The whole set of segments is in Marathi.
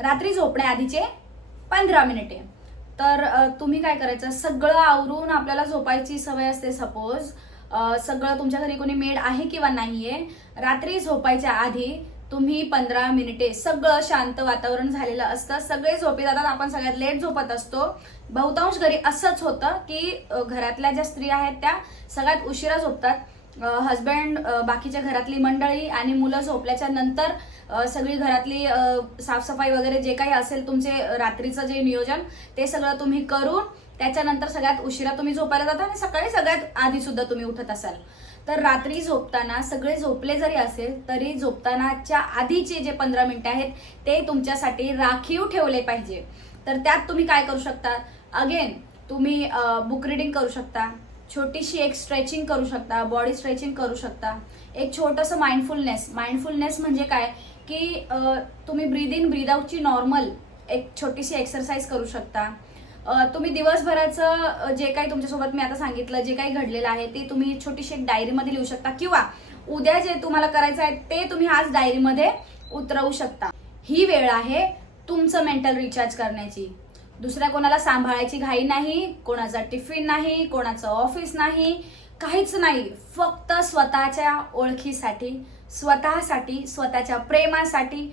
रात्री झोपण्याआधीचे 15 मिनिटे. तर तुम्ही काय करायचं, सगळं आवरून आपल्याला झोपायची सवय असते. सपोज सगळं तुमच्या घरी कोणी मेड आहे किंवा नाहीये, रात्री झोपायच्या आधी तुम्ही 15 मिनिटे, सगळं शांत वातावरण झालेलं असतं, सगळे झोपी जातात, आपण सगळ्यात लेट झोपत असतो. बहुतांश घरी असंच होतं की घरातल्या ज्या स्त्रिया आहेत त्या सगळ्यात उशिरा झोपतात. हस्बंड, बाकीच्या घरातली मंडळी आणि मुलं झोपल्याच्या नंतर सगळी घरातली साफसफाई वगैरे जे काही असेल तुमचे रात्रीचं जे नियोजन ते सगळं तुम्ही करून त्याच्यानंतर सगळ्यात उशिरा तुम्ही झोपायला जाता आणि सकाळी सगळ्यात आधी सुद्धा तुम्ही उठत असाल. तर रात्री झोपताना सगळे झोपले जरी असेल तरी झोपतानाच्या आधीचे जे 15 मिनिटं आहेत ते तुमच्यासाठी राखीव ठेवले पाहिजे. तर त्यात तुम्ही काय करू शकता, अगेन तुम्ही बुक रिडिंग करू शकता, छोटीशी एक स्ट्रेचिंग करू शकता, बॉडी स्ट्रेचिंग करू शकता, एक छोटंसं माइंडफुलनेस म्हणजे काय की तुम्ही ब्रीद इन ब्रीद आउटची नॉर्मल एक छोटीशी एक्सरसाइज करू शकता. तुम्ही दिवसभराचं जे काही तुमच्यासोबत मी आता सांगितलं, जे काही घडलेलं आहे ते तुम्ही छोटीशी एक डायरीमध्ये लिहू शकता किंवा उद्या जे तुम्हाला करायचं आहे ते तुम्ही आज डायरीमध्ये उतरवू शकता. ही वेळ आहे तुमचं मेंटल रिचार्ज करण्याची. दुसऱ्या कोणाला सांभाळायची घाई नाही, कोणाचा टिफिन नाही, कोणाचं ऑफिस नाही, काहीच नाही. फक्त स्वतःच्या ओळखीसाठी, स्वतःसाठी, स्वतःच्या प्रेमासाठी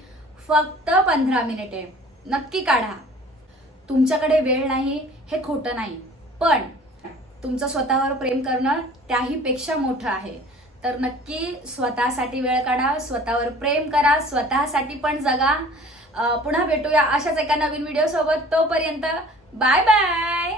फक्त 15 मिनिटे नक्की काढा. तुमच्याकडे वेळ नाही हे खोटं नाही, पण तुमचं स्वतःवर प्रेम करणं त्याही पेक्षा मोठं आहे. तर नक्की स्वतःसाठी वेळ काढा, स्वतःवर प्रेम करा, स्वतःसाठी पण जगा. पुन्हा भेटूया अशाच एका नवीन व्हिडिओ सोबत. तोपर्यंत बाय बाय.